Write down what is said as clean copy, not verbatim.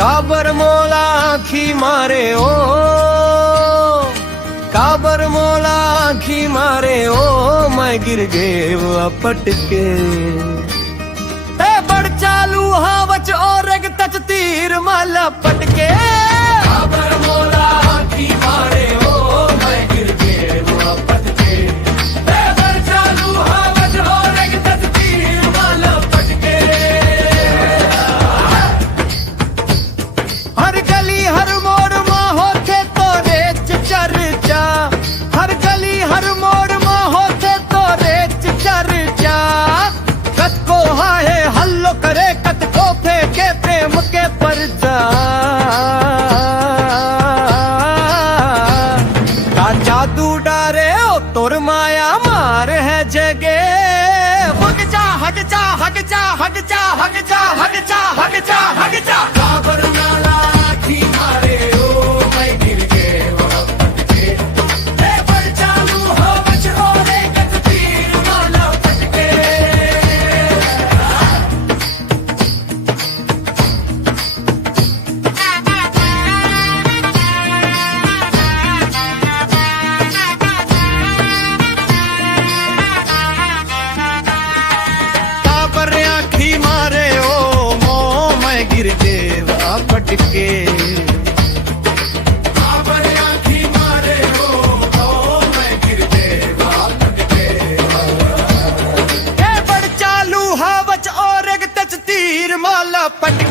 काबर मोला आखी मारे ओ, काबर मोला आखी मारे ओ, मैं गिर गेव पटके ते बड़ चालू हाँ बच और रग तच तीर माला पटके। काबर मोला आखी मारे ओ, मैं गिर गेव पटके ते बड़ चालू हाँ बच और रग तच तीर माला पटके। हर गली हर मोड़ माँ होते तो रेच चर्चा, हर गली हर मोड़ माँ होते तो रेच चर्चा। कत को हाय हल्लो करे कत को फेंके प्रेम के परजा। का जादू डारे ओ तोर माया मार है जगे। हग जा हग जा हग जा हग जा हग जा हग जा हग जा हग जा। काबर नाला आखी मारे ओ, मैं गिर गेव पटके ते बड़ चालू हो बच हो रे कत तीर माला पटके। काबर आखी मारे ओ मो, मैं गिर गेव पटके। काबर आखी मारे ओ मो, मैं गिर गेव पटके। ए बड़ चालू हा बच और एक तच तीर माला पटके।